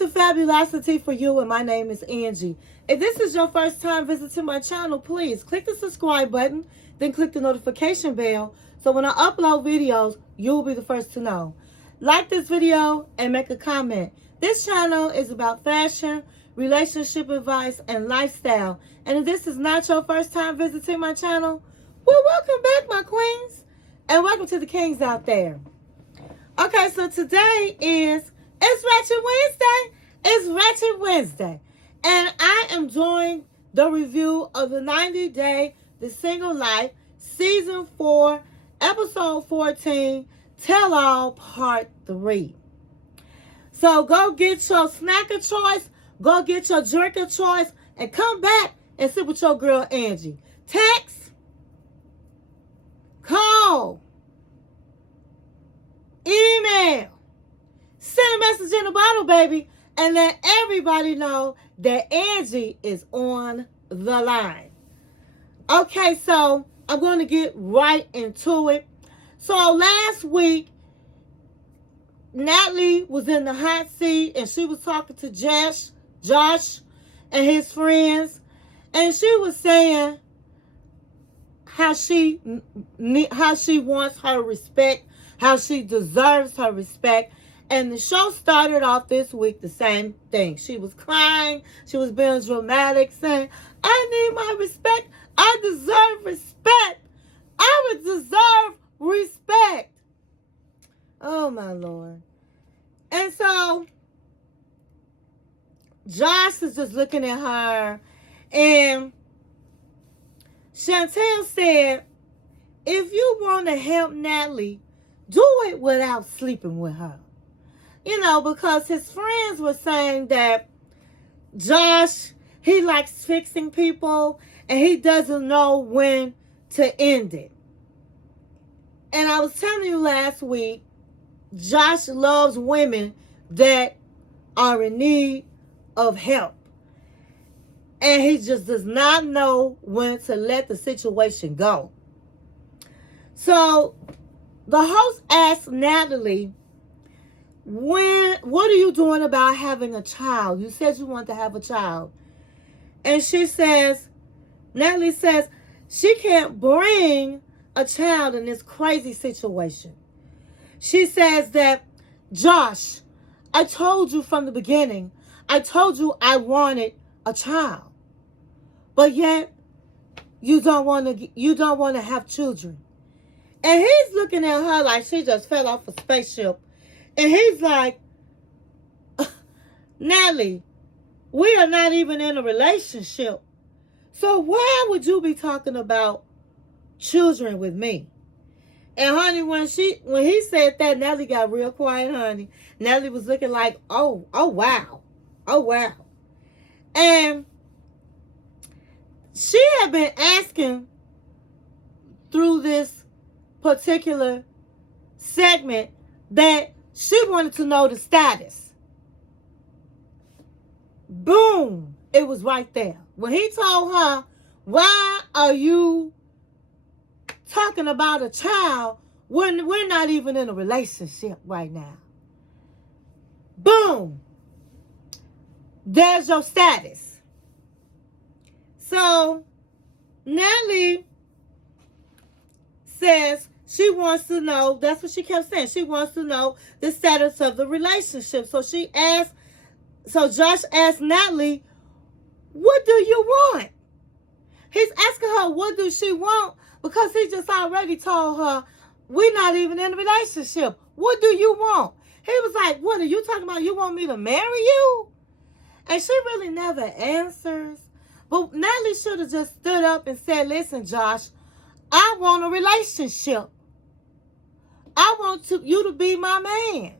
to Fabulosity For You, and my name is Angie. If this is your first time visiting my channel, please click the subscribe button, then click the notification bell, so when I upload videos, you'll be the first to know. Like this video and make a comment. This channel is about fashion, relationship advice, and lifestyle. And if this is not your first time visiting my channel, well, welcome back, my queens, and welcome to the kings out there. Okay, so today it's Ratchet Wednesday. It's Ratchet Wednesday. And I am doing the review of the 90-day The Single Life Season 4, Episode 14, Tell All Part 3. So go get your snack of choice, go get your drink of choice, and come back and sit with your girl Angie. Text, call, email, send a message in a bottle, baby, and let everybody know that Angie is on the line. Okay, so I'm going to get right into it. So last week, Natalie was in the hot seat and she was talking to Josh and his friends, and she was saying how she wants her respect, how she deserves her respect. And the show started off this week the same thing. She was crying. She was being dramatic, saying, I need my respect. I deserve respect. I would deserve respect. Oh, my Lord. And so Josh is just looking at her. And Chantel said, if you want to help Natalie, do it without sleeping with her. You know, because his friends were saying that Josh, he likes fixing people and he doesn't know when to end it. And I was telling you last week, Josh loves women that are in need of help. And he just does not know when to let the situation go. So the host asked Natalie, what are you doing about having a child? You said you want to have a child. And Natalie says, she can't bring a child in this crazy situation. She says that, Josh, I told you from the beginning, I told you I wanted a child. But yet, you don't want to have children. And he's looking at her like she just fell off a spaceship. And he's like, Natalie, we are not even in a relationship. So why would you be talking about children with me? And honey, when he said that, Natalie got real quiet, honey. Natalie was looking like, oh wow. Oh, wow. And she had been asking through this particular segment that she wanted to know the status. Boom. It was right there. When he told her, why are you talking about a child when we're not even in a relationship right now? Boom. There's your status. So, Natalie says she wants to know, that's what she kept saying, she wants to know the status of the relationship. So Josh asked Natalie, what do you want? He's asking her, what does she want? Because he just already told her, we're not even in a relationship. What do you want? He was like, what are you talking about? You want me to marry you? And she really never answers. But Natalie should have just stood up and said, listen, Josh, I want a relationship. I want you to be my man.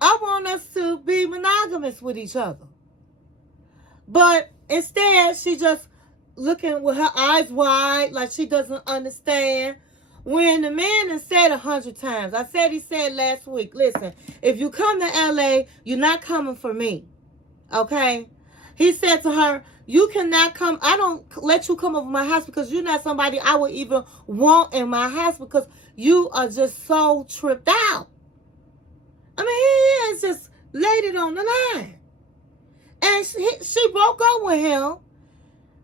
I want us to be monogamous with each other. But instead, she just looking with her eyes wide like she doesn't understand. When the man has said 100 times, he said last week, listen, if you come to LA, you're not coming for me. Okay? He said to her, you cannot come. I don't let you come over my house because you're not somebody I would even want in my house because you are just so tripped out. I mean, he is just laid it on the line. And she broke up with him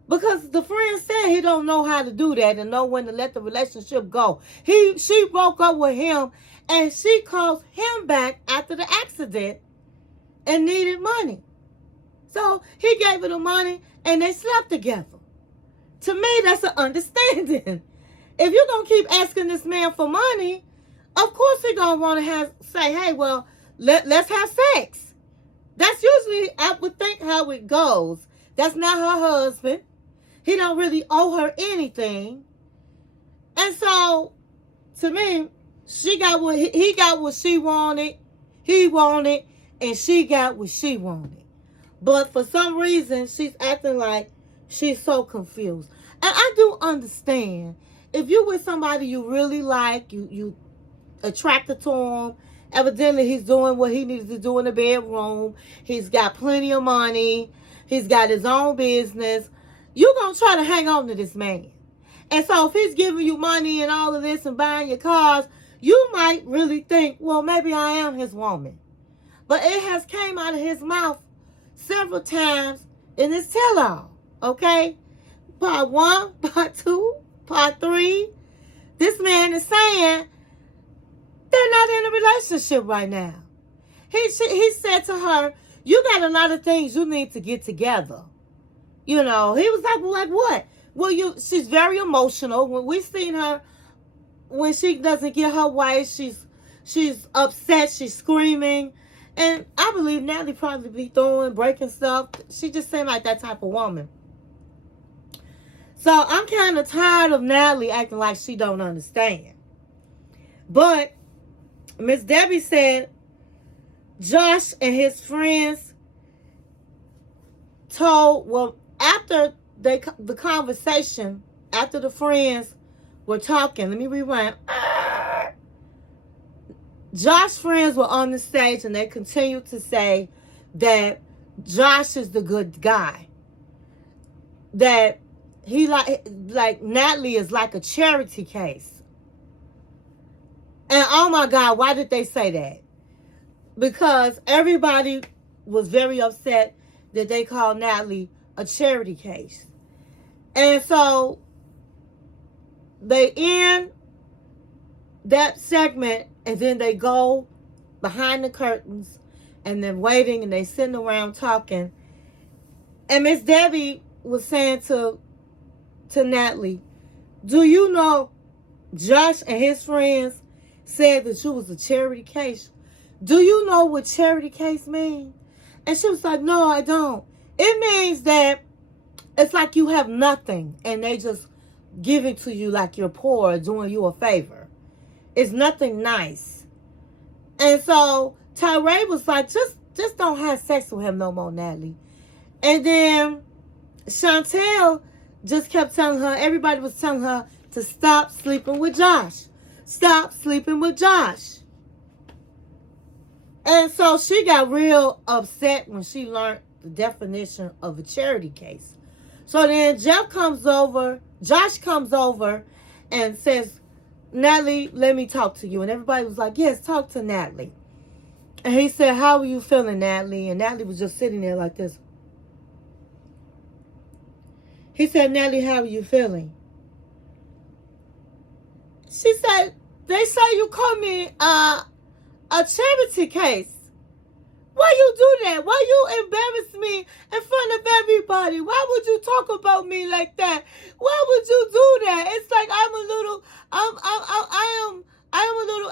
because the friend said he don't know how to do that and know when to let the relationship go. She broke up with him, and she called him back after the accident and needed money. So he gave her the money, and they slept together. To me, that's an understanding. If you're going to keep asking this man for money, of course he's going to want to say, hey, well, let's have sex. That's usually, I would think, how it goes. That's not her husband. He don't really owe her anything. And so, to me, she got what he got what she wanted, he wanted, and she got what she wanted. But for some reason, she's acting like she's so confused. And I do understand. If you with somebody you really like, you attracted to him, evidently he's doing what he needs to do in the bedroom. He's got plenty of money. He's got his own business. You're going to try to hang on to this man. And so if he's giving you money and all of this and buying your cars, you might really think, well, maybe I am his woman. But it has came out of his mouth several times in this tell-all, okay? Part 1, part 2, part 3. This man is saying they're not in a relationship right now. He said to her, you got a lot of things you need to get together. You know, he was like what? Well, she's very emotional. When we seen her, when she doesn't get her way, she's upset, she's screaming. And I believe Natalie probably be breaking stuff. She just seemed like that type of woman. So I'm kind of tired of Natalie acting like she don't understand. But Miss Debbie said Josh and his friends after the conversation, after the friends were talking, let me rewind. Josh's friends were on the stage, and they continued to say that Josh is the good guy. That he like Natalie is like a charity case. And oh my God, why did they say that? Because everybody was very upset that they called Natalie a charity case. And so they end that segment, and then they go behind the curtains, and they're waiting, and they sitting around talking. And Miss Debbie was saying to Natalie, do you know Josh and his friends said that you was a charity case? Do you know what charity case means? And she was like, no, I don't. It means that it's like you have nothing, and they just give it to you like you're poor, doing you a favor. It's nothing nice. And so Tyree was like, just don't have sex with him no more, Natalie. And then Chantel just kept telling her, everybody was telling her to stop sleeping with Josh. Stop sleeping with Josh. And so she got real upset when she learned the definition of a charity case. So then Josh comes over and says, Natalie, let me talk to you. And everybody was like, yes, talk to Natalie. And he said, how are you feeling, Natalie? And Natalie was just sitting there like this. He said, Natalie, how are you feeling? She said, they say you call me a charity case. Why you do that? Why you embarrass me in front of everybody? Why would you talk about me like that? Why would you do that? It's like I am a little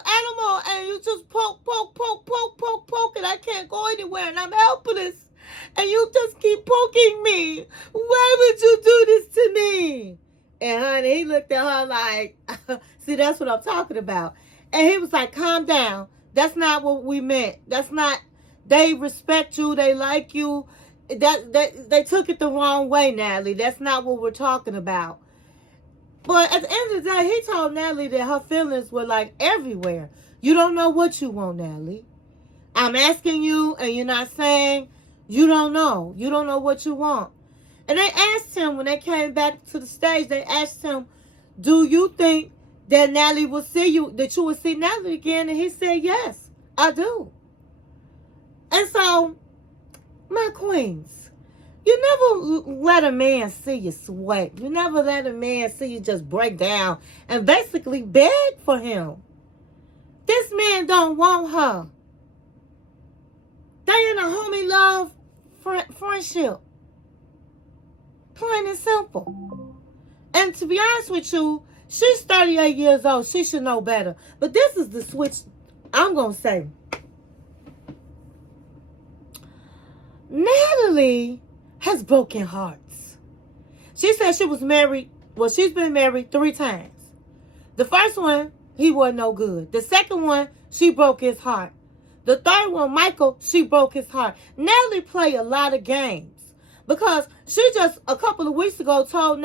animal, and you just poke, and I can't go anywhere, and I'm helpless, and you just keep poking me. Why would you do this to me? And honey, he looked at her like, see, that's what I'm talking about. And he was like, calm down. That's not what we meant. That's not. They respect you. They like you. They took it the wrong way, Natalie. That's not what we're talking about. But at the end of the day, he told Natalie that her feelings were like everywhere. You don't know what you want, Natalie. I'm asking you, and you're not saying. You don't know. You don't know what you want. And they asked him, when they came back to the stage, they asked him, do you think that Natalie will see you, that you will see Natalie again? And he said, yes, I do. And so my queens, you never let a man see you sweat. You never let a man see you just break down and basically beg for him. This man don't want her. They in a homie love friendship. Plain and simple. And to be honest with you, she's 38 years old. She should know better. But this is the switch I'm going to say. Natalie has broken hearts. She said she was married. Well, she's been married 3 times. The first one, he wasn't no good. The second one, she broke his heart. The third one, Michael, she broke his heart. Natalie played a lot of games because she just a couple of weeks ago told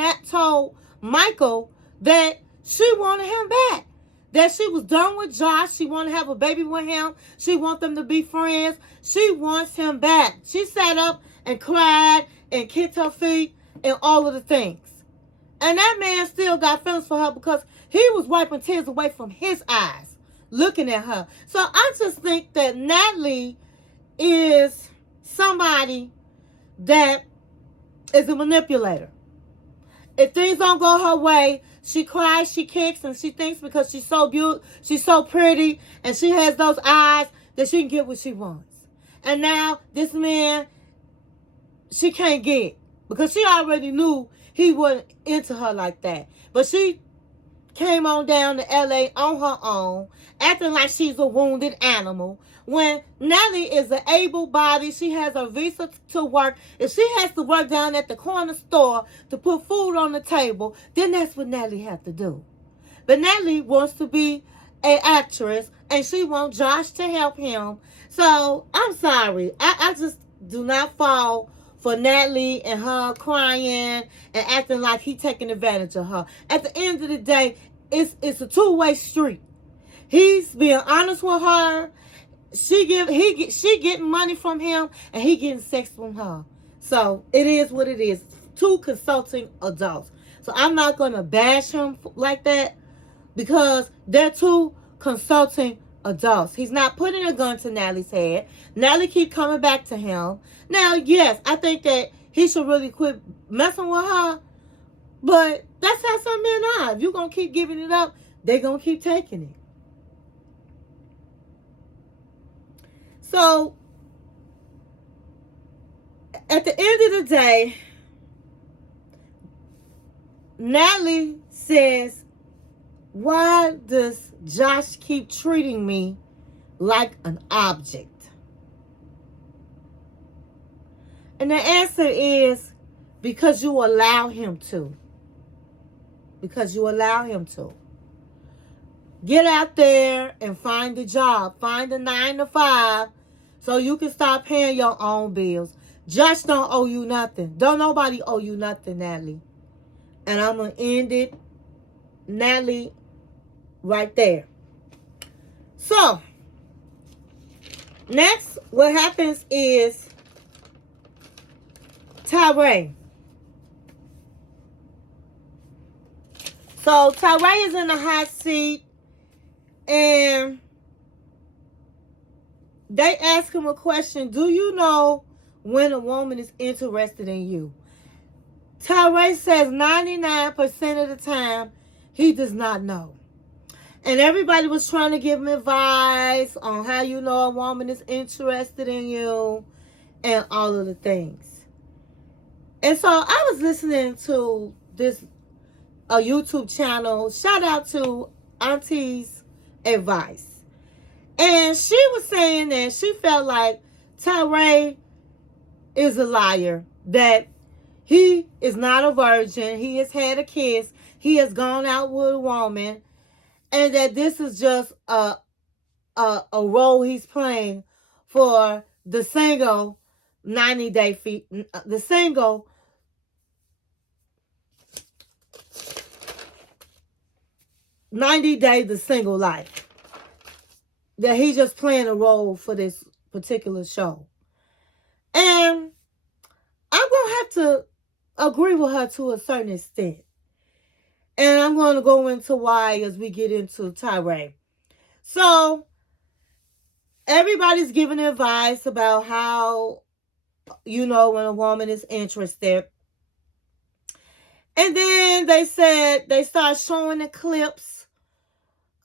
Michael that she wanted him back. That she was done with Josh. She wanted to have a baby with him. She wants them to be friends. She wants him back. She sat up and cried and kicked her feet and all of the things. And that man still got feelings for her because he was wiping tears away from his eyes looking at her. So I just think that Natalie is somebody that is a manipulator. If things don't go her way, she cries, she kicks, and she thinks because she's so beautiful, she's so pretty, and she has those eyes that she can get what she wants. And now this man, she can't get because she already knew he wasn't into her like that. But she came on down to LA on her own, acting like she's a wounded animal. When Natalie is an able-bodied, she has a visa to work. If she has to work down at the corner store to put food on the table, then that's what Natalie has to do. But Natalie wants to be an actress, and she wants Josh to help him. So, I'm sorry. I just do not fall for Natalie and her crying and acting like he taking advantage of her. At the end of the day, it's a two-way street. He's being honest with her. She getting money from him, and he getting sex from her. So it is what it is. 2 consulting adults. So I'm not gonna bash him like that because they're 2 consulting adults. He's not putting a gun to Natalie's head. Natalie keep coming back to him. Now, yes, I think that he should really quit messing with her. But that's how some men are. If you're gonna keep giving it up, they're gonna keep taking it. So, at the end of the day, Natalie says, why does Josh keep treating me like an object? And the answer is because you allow him to. Because you allow him to. Get out there and find a job. Find a 9 to 5 so you can start paying your own bills. Josh don't owe you nothing. Don't nobody owe you nothing, Natalie. And I'm going to end it, Natalie, right there. So, next, what happens is Tyree. So, Tyree is in the hot seat. And they ask him a question. Do you know when a woman is interested in you? Tyree says 99% of the time, he does not know. And everybody was trying to give him advice on how you know a woman is interested in you and all of the things. And so I was listening to a YouTube channel. Shout out to Auntie's Advice. And she was saying that she felt like Tyree is a liar, that he is not a virgin, he has had a kiss, he has gone out with a woman, and that this is just a role he's playing for the single 90-day the single 90-day the single life. That he's just playing a role for this particular show. And I'm going to have to agree with her to a certain extent. And I'm going to go into why as we get into Tyree. So, everybody's giving advice about how you know, when a woman is interested. And then they said they started showing the clips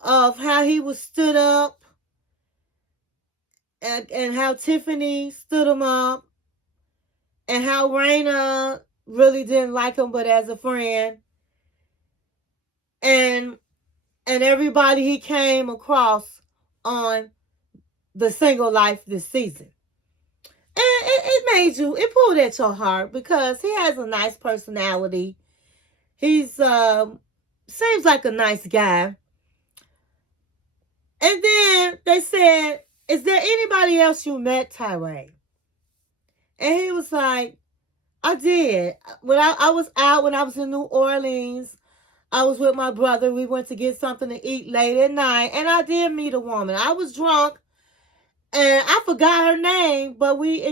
of how he was stood up and how Tiffany stood him up and how Raina really didn't like him but as a friend. And everybody he came across on the Single Life this season. And it pulled at your heart because he has a nice personality. He's seems like a nice guy. And then they said, "Is there anybody else you met, Tyree?" And he was like, "I did. When I was out, when I was in New Orleans, I was with my brother. We went to get something to eat late at night, and I did meet a woman. I was drunk, and I forgot her name, but we had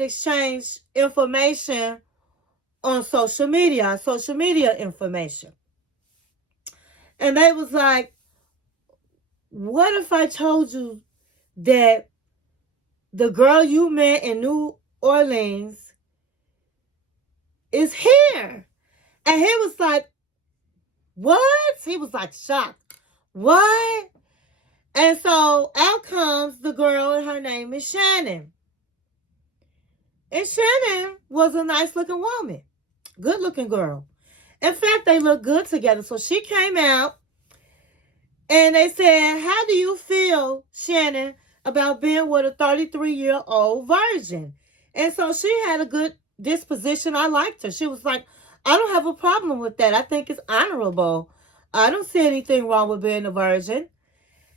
exchanged information on social media information." And they was like, "What if I told you that the girl you met in New Orleans is here?" And he was like, "What?" He was like shocked. "What?" And so out comes the girl, and her name is Shannon. And Shannon was a nice looking woman, good looking girl. In fact, they look good together. So she came out and they said, "How do you feel, Shannon, about being with a 33-year-old virgin?" And so she had a good disposition. I liked her. She was like, "I don't have a problem with that. I think it's honorable. I don't see anything wrong with being a virgin."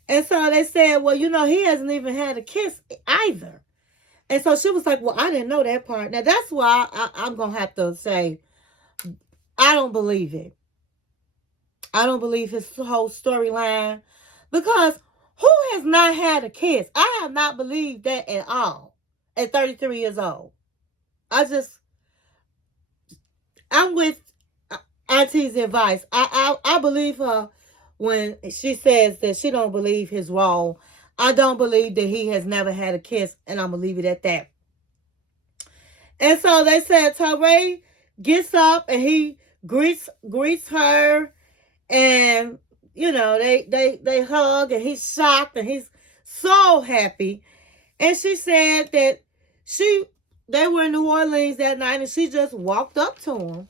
And so they said, "Well, you know, he hasn't even had a kiss either." And so she was like, "Well, I didn't know that part." Now, that's why I'm going to have to say, I don't believe it. I don't believe his whole storyline. Because who has not had a kiss? I have not believed that at all at 33 years old. I'm with Auntie's advice. I believe her when she says that she don't believe his role. I don't believe that he has never had a kiss, and I'm going to leave it at that. And so they said Tyree gets up and he greets her, and you know they hug, and he's shocked and he's so happy. And she said that they were in New Orleans that night, and she just walked up to him,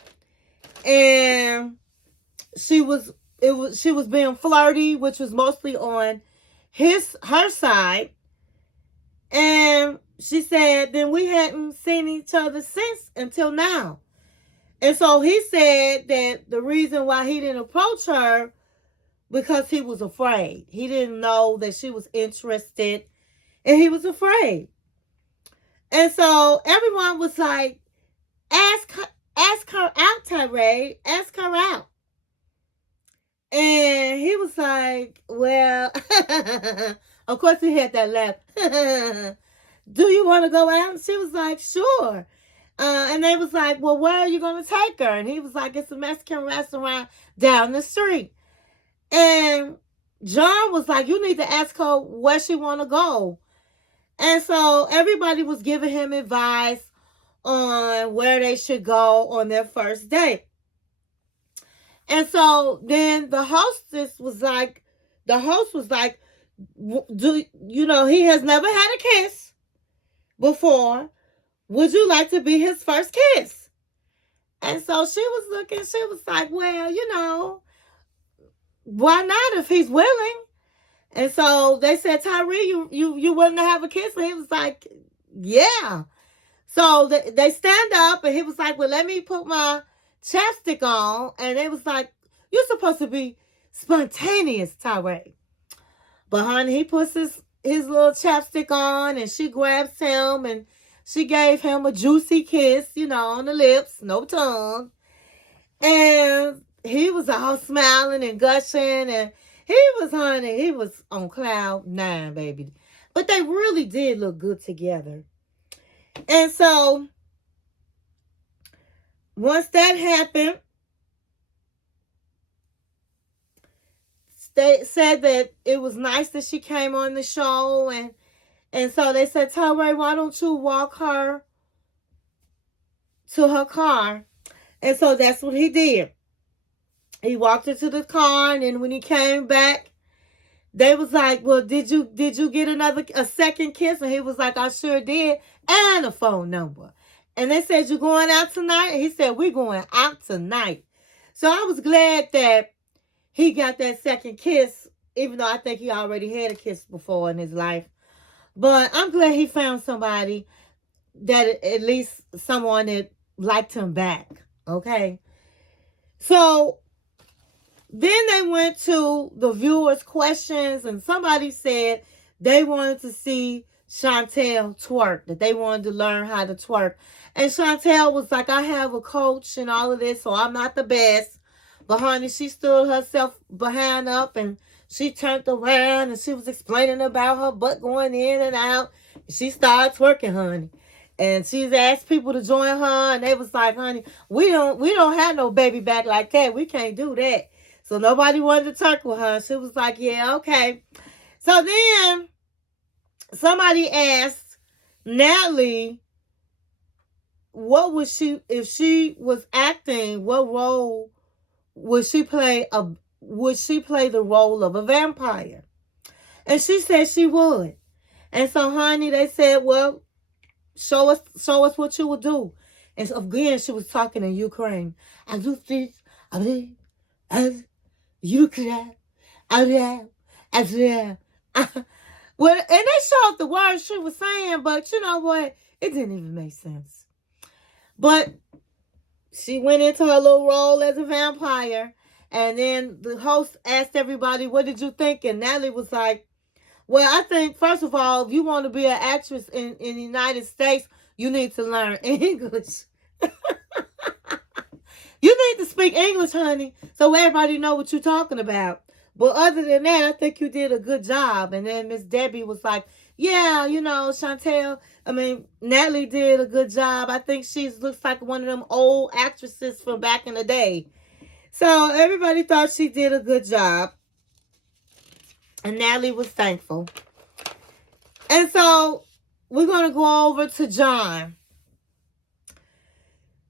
and she was being flirty, which was mostly on her side. And she said, then we hadn't seen each other since until now. And so he said that the reason why he didn't approach her because he was afraid. He didn't know that she was interested, and he was afraid. And so everyone was like, ask her out, Tyree. Ask her out. And he was like, well, of course he had that laugh. "Do you want to go out?" And she was like, "Sure." And they was like, "Well, where are you going to take her?" And he was like, "It's a Mexican restaurant down the street." And John was like, "You need to ask her where she want to go." And so everybody was giving him advice on where they should go on their first date. And so then the host was like, "Do you know he has never had a kiss before? Would you like to be his first kiss?" And so she was like, "Well, you know, why not if he's willing?" And so they said, "Tyree, you willing to have a kiss?" And he was like, "Yeah." So they stand up, and he was like, "Well, let me put my chapstick on." And it was like, "You're supposed to be spontaneous, Tyree." But honey, he puts his little chapstick on, and she grabs him, and she gave him a juicy kiss, you know, on the lips, no tongue. And he was all smiling and gushing, and he was on cloud nine, baby. But they really did look good together. And so once that happened, they said that it was nice that she came on the show, And so they said, Torrey, why don't you walk her to her car? And so that's what he did. He walked her to the car, and then when he came back, they was like, well, did you get a second kiss? And he was like, I sure did, and a phone number. And they said, you going out tonight? And he said, we're going out tonight. So I was glad that he got that second kiss, even though I think he already had a kiss before in his life. But I'm glad he found somebody that, at least someone that liked him back. Okay. So then they went to the viewers' questions, and somebody said they wanted to see Chantel twerk, that they wanted to learn how to twerk. And Chantel was like, I have a coach and all of this, so I'm not the best. But honey, she stood herself behind up, and she turned around, and she was explaining about her butt going in and out. She started twerking, honey. And she's asked people to join her, and they was like, honey, we don't have no baby back like that. We can't do that. So nobody wanted to twerk with her. She was like, yeah, okay. So then somebody asked Natalie, what would she, if she was acting, what role would she play? Would she play the role of a vampire? And she said she would. And so, honey, they said, well, show us what you would do. And so, again, she was talking in Ukraine. I do this, I mean, as Ukraine, well, and they showed the words she was saying, but you know what? It didn't even make sense. But she went into her little role as a vampire, and then the host asked everybody, what did you think? And Natalie was like, well, I think, first of all, if you want to be an actress in the United States, you need to learn English. You need to speak English, honey, so everybody know what you're talking about. But other than that, I think you did a good job. And then Miss Debbie was like, yeah, Natalie did a good job. I think she looks like one of them old actresses from back in the day. So everybody thought she did a good job. And Natalie was thankful. And so we're going to go over to John.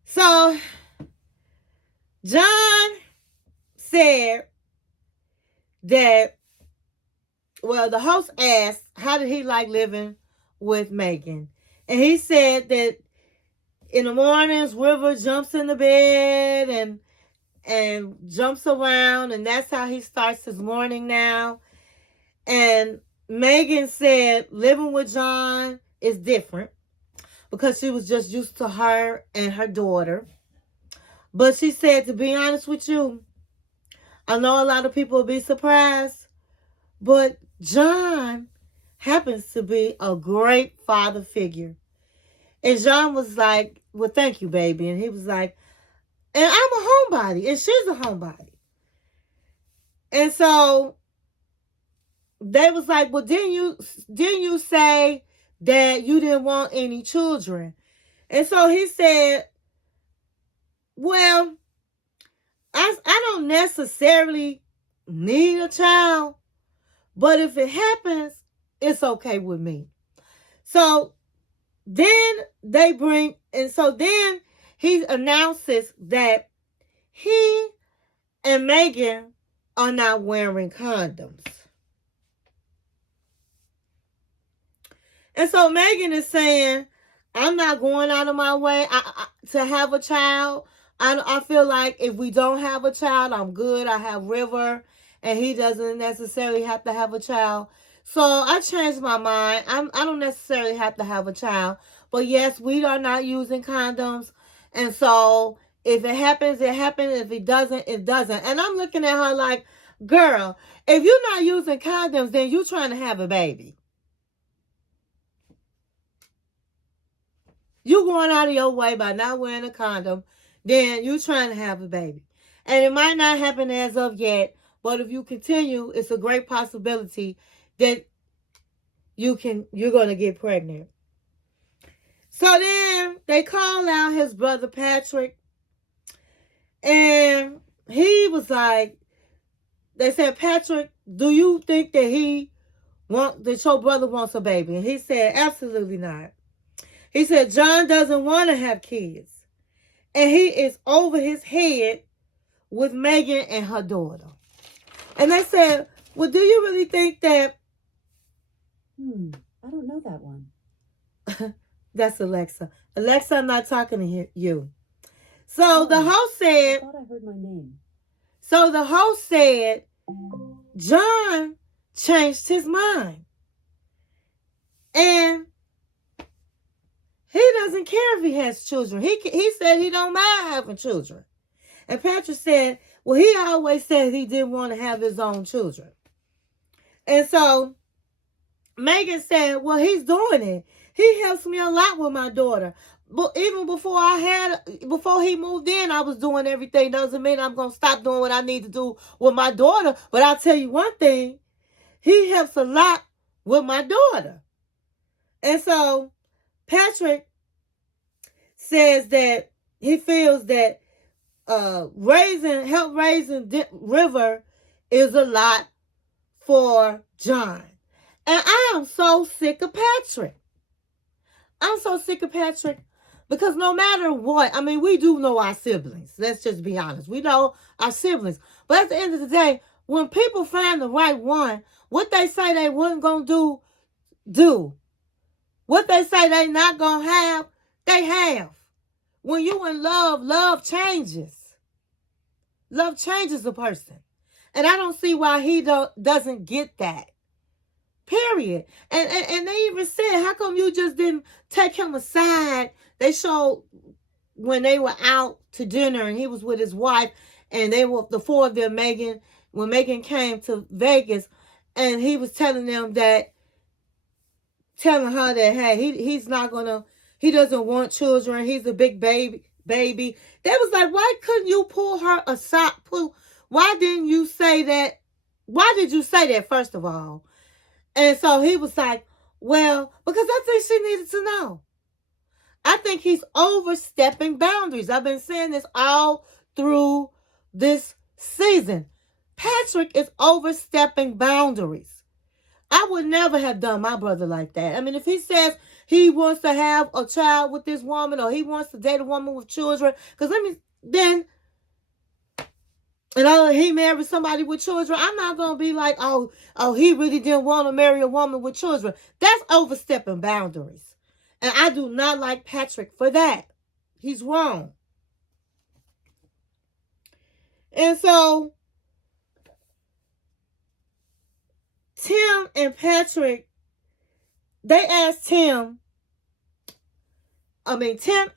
So John said that, well, the host asked, how did he like living with Megan? And he said that in the mornings, River jumps in the bed and jumps around, and that's how he starts his morning now. And Megan said living with John is different because she was just used to her and her daughter. But she said, to be honest with you, I know a lot of people will be surprised, but John happens to be a great father figure. And John was like, well, thank you, baby. And he was like, and I'm a homebody, and she's a homebody. And so they was like, well, didn't you say that you didn't want any children? And so he said, well, I don't necessarily need a child, but if it happens, it's okay with me. So then he announces that he and Megan are not wearing condoms. And so Megan is saying, I'm not going out of my way to have a child. I feel like if we don't have a child, I'm good. I have River, and he doesn't necessarily have to have a child. So I changed my mind. I don't necessarily have to have a child. But yes, we are not using condoms. And so if it happens, it happens. If it doesn't, it doesn't. And I'm looking at her like, girl, if you're not using condoms, then you're trying to have a baby. You going out of your way by not wearing a condom, then you're trying to have a baby. And it might not happen as of yet, but if you continue, it's a great possibility that you're going to get pregnant. So then they call out his brother Patrick, and he was like, they said, Patrick, do you think that he that your brother wants a baby? And he said, absolutely not. He said, John doesn't want to have kids. And he is over his head with Megan and her daughter. And they said, well, do you really think that... I don't know that one. That's Alexa. Alexa, I'm not talking to you. So the host said... I thought I heard my name. So the host said, John changed his mind. And he doesn't care if he has children. He said he don't mind having children. And Patrick said, well, he always said he didn't want to have his own children. And so Megan said, well, he's doing it. He helps me a lot with my daughter. But even before he moved in, I was doing everything. Doesn't mean I'm going to stop doing what I need to do with my daughter. But I'll tell you one thing. He helps a lot with my daughter. And so Patrick says that he feels that help raising River is a lot for John. And I am so sick of Patrick. I'm so sick of Patrick because no matter what, I mean, we do know our siblings. Let's just be honest. We know our siblings. But at the end of the day, when people find the right one, what they say they wasn't going to do. What they say they not going to have, they have. When you in love changes. Love changes a person. And I don't see why he doesn't get that. Period. And they even said, how come you just didn't take him aside? They showed when they were out to dinner and he was with his wife and they were the four of them, when Megan came to Vegas, and he was telling her that, hey, he's not gonna, he doesn't want children. He's a big baby. They was like, why couldn't you pull her aside? Why didn't you say that? Why did you say that, first of all? And so he was like, well, because I think she needed to know. I think he's overstepping boundaries. I've been saying this all through this season. Patrick is overstepping boundaries. I would never have done my brother like that. I mean, if he says he wants to have a child with this woman or he wants to date a woman with children, because he married somebody with children, I'm not going to be like, oh, he really didn't want to marry a woman with children. That's overstepping boundaries. And I do not like Patrick for that. He's wrong. And so Tim and Patrick, Tim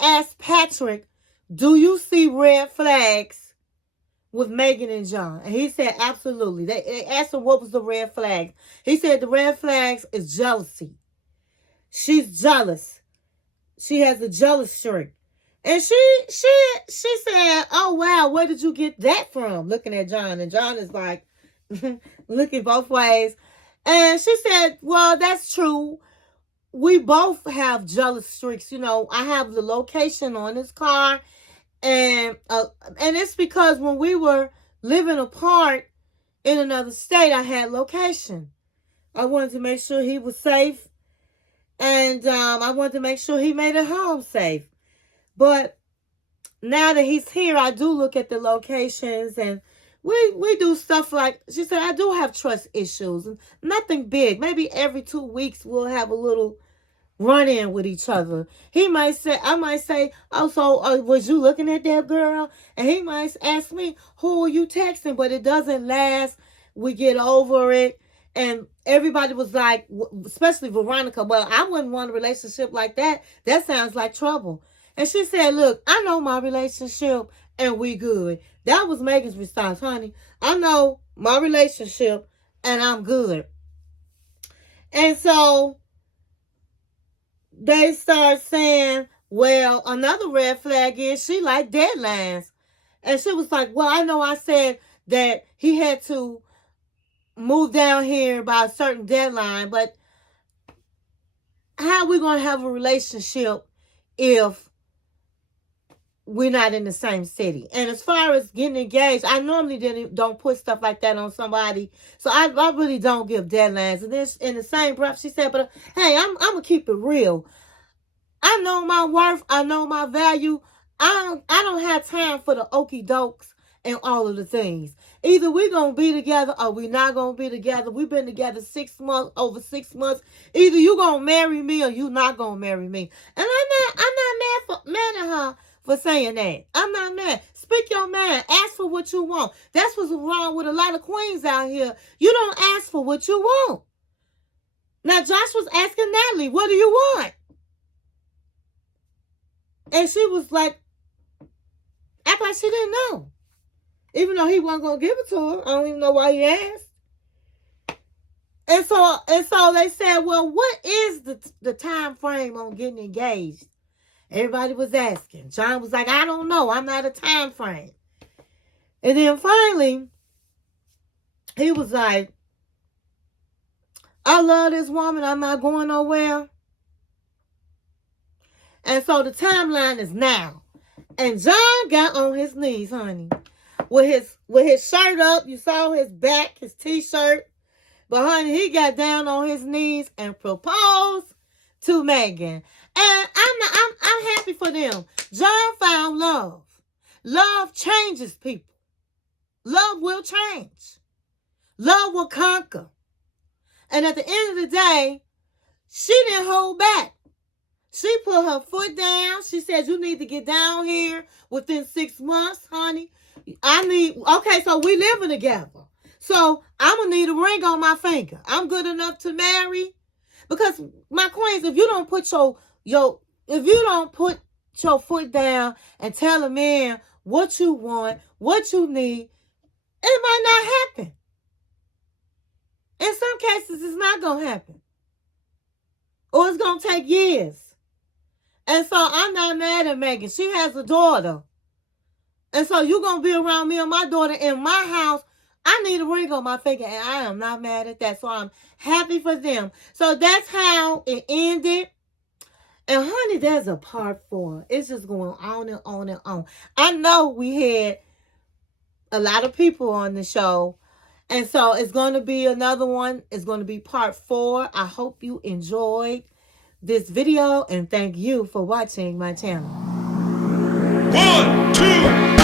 asked Patrick, do you see red flags with Megan and John? And he said, absolutely. They asked him what was the red flags. He said the red flags is jealousy. She's jealous. She has a jealous streak. And she said, oh, wow, where did you get that from? Looking at John. And John is like, looking both ways. And she said, well, that's true. We both have jealous streaks. You know, I have the location on his car. And it's because when we were living apart in another state, I had location. I wanted to make sure he was safe. And I wanted to make sure he made it home safe. But now that he's here, I do look at the locations and we do stuff like, she said, I do have trust issues. Nothing big. Maybe every 2 weeks we'll have a little run-in with each other. I might say, oh, so was you looking at that girl? And he might ask me, who are you texting? But it doesn't last. We get over it. And everybody was like, especially Veronica, well, I wouldn't want a relationship like that. That sounds like trouble. And she said, look, I know my relationship and we good. That was Megan's response, honey. I know my relationship and I'm good. And so they start saying, well, another red flag is she like deadlines. And she was like, well, I know I said that he had to move down here by a certain deadline, but how are we going to have a relationship if we're not in the same city. And as far as getting engaged, I normally don't put stuff like that on somebody. So I really don't give deadlines. And then in the same breath, she said, but hey, I'm going to keep it real. I know my worth. I know my value. I don't have time for the okie dokes and all of the things. Either we're going to be together or we're not going to be together. We've been together 6 months, over 6 months. Either you going to marry me or you not going to marry me. And I'm not mad at her for saying that. I'm not mad. Speak your mind. Ask for what you want. That's what's wrong with a lot of queens out here. You don't ask for what you want. Now, Josh was asking Natalie, what do you want? And she was like, act like she didn't know. Even though he wasn't going to give it to her. I don't even know why he asked. And so they said, well, what is the time frame on getting engaged? Everybody was asking. John was like, I don't know. I'm not a time frame. And then finally, he was like, I love this woman. I'm not going nowhere. And so the timeline is now. And John got on his knees, honey. With his shirt up. You saw his back, his t-shirt. But honey, he got down on his knees and proposed to Megan. And I'm happy for them. John found love. Love changes people. Love will change. Love will conquer. And at the end of the day, she didn't hold back. She put her foot down. She said, you need to get down here within 6 months, honey. Okay, so we living together. So I'm going to need a ring on my finger. I'm good enough to marry. Because, my queens, if you don't put your foot down and tell a man what you want, what you need, it might not happen. In some cases, it's not going to happen. Or it's going to take years. And so I'm not mad at Megan. She has a daughter. And so you're going to be around me and my daughter in my house. I need a ring on my finger, and I am not mad at that. So I'm happy for them. So that's how it ended. And honey, there's a part 4. It's just going on and on and on. I know we had a lot of people on the show. And so it's going to be another one. It's going to be part 4. I hope you enjoyed this video, and thank you for watching my channel. 1, 2